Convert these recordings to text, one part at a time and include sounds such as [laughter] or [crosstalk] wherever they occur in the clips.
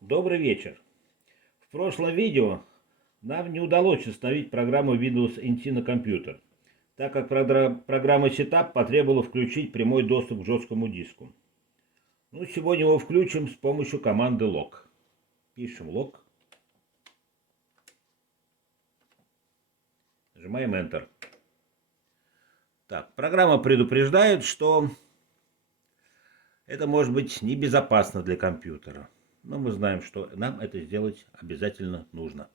Добрый вечер. В прошлом видео нам не удалось установить программу Windows NT на компьютер, так как програ- программа Setup потребовала включить прямой доступ к жесткому диску. Ну, сегодня его включим с помощью команды log. Пишем log. Нажимаем Enter. Так, программа предупреждает, что это может быть небезопасно для компьютера. Но мы знаем, что нам это сделать обязательно нужно.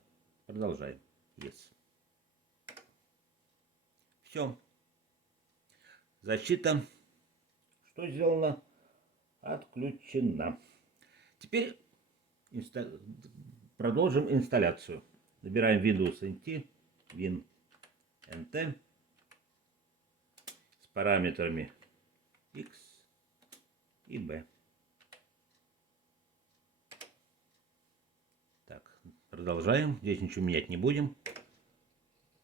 Продолжаем. Yes. Все. Защита. Что сделано? Отключена. Теперь инста- продолжим инсталляцию. Набираем Windows NT, Win NT с параметрами X и B. Так, продолжаем. Здесь ничего менять не будем.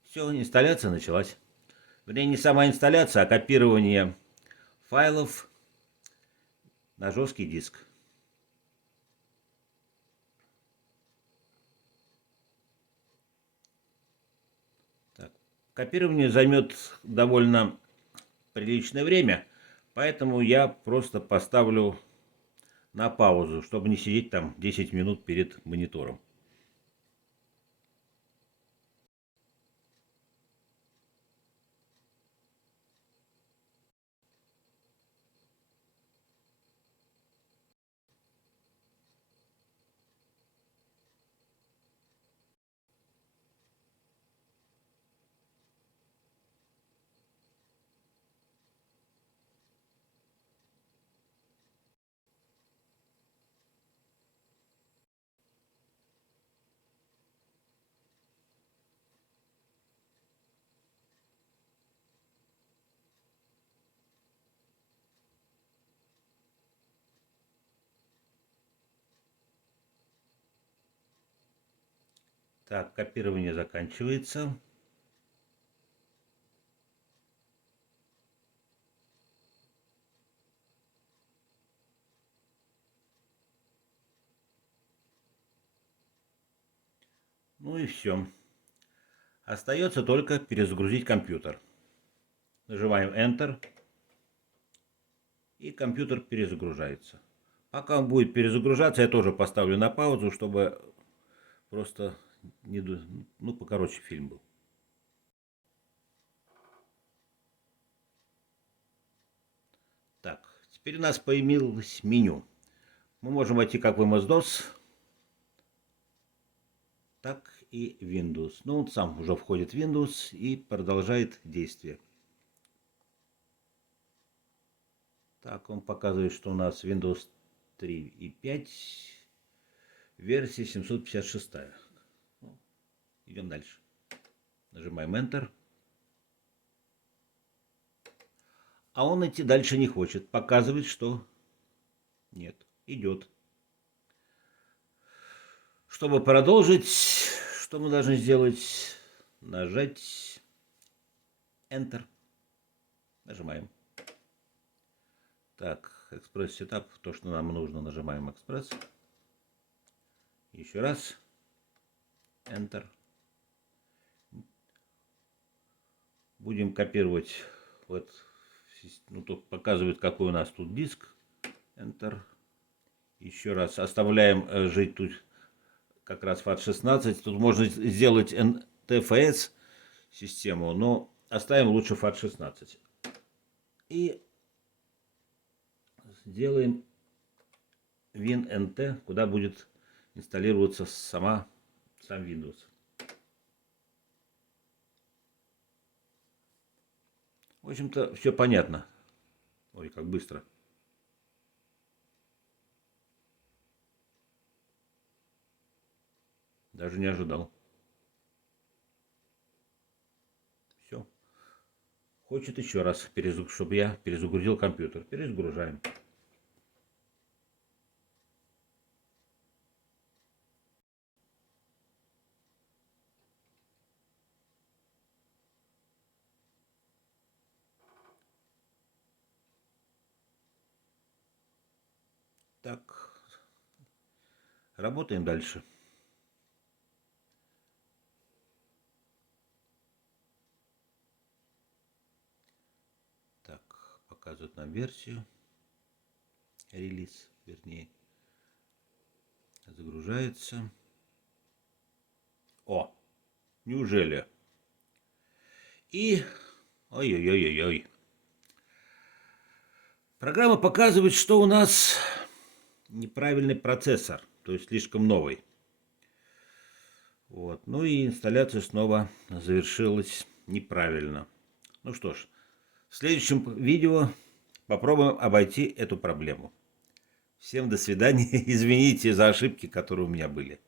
Все, инсталляция началась. Вернее, не сама инсталляция, а копирование файлов на жесткий диск. Так, копирование займет довольно приличное время, поэтому я просто поставлю на паузу, чтобы не сидеть там 10 минут перед монитором. Так, копирование заканчивается. Ну и все. Остается только перезагрузить компьютер. Нажимаем Enter. И компьютер перезагружается. Пока он будет перезагружаться, я тоже поставлю на паузу, чтобы просто не, ну, покороче фильм был. Так, теперь у нас появилось меню. Мы можем войти как в MS-DOS, так и Windows. Ну, он сам уже входит в Windows и продолжает действие. Так, он показывает, что у нас Windows 3 и 5, версия 756. Идем дальше. Нажимаем Enter. А он идти дальше не хочет. Показывает, что нет, идет. Чтобы продолжить, что мы должны сделать? Нажать Enter. Нажимаем. Так, экспресс сетап, то, что нам нужно, нажимаем экспресс. Еще раз. Enter. Будем копировать вот, ну, тут показывает, какой у нас тут диск. Enter. Еще раз оставляем э, жить тут как раз FAT16. Тут можно сделать NTFS систему, но оставим лучше FAT16. И сделаем WinNT, куда будет инсталлироваться сама, сам Windows. В общем-то, все понятно. Ой, как быстро. Даже не ожидал. Все. Хочет еще раз, перезаг... чтобы я перезагрузил компьютер. Перезагружаем. Так. Работаем дальше. Так, показывают нам версию. Релиз, вернее. Загружается. О, неужели? И... Ой-ой-ой-ой-ой. Программа показывает, что у нас неправильный процессор, то есть слишком новый. Вот. Ну и инсталляция снова завершилась неправильно. Ну что ж, в следующем видео попробуем обойти эту проблему. Всем до свидания. [laughs] Извините за ошибки, которые у меня были.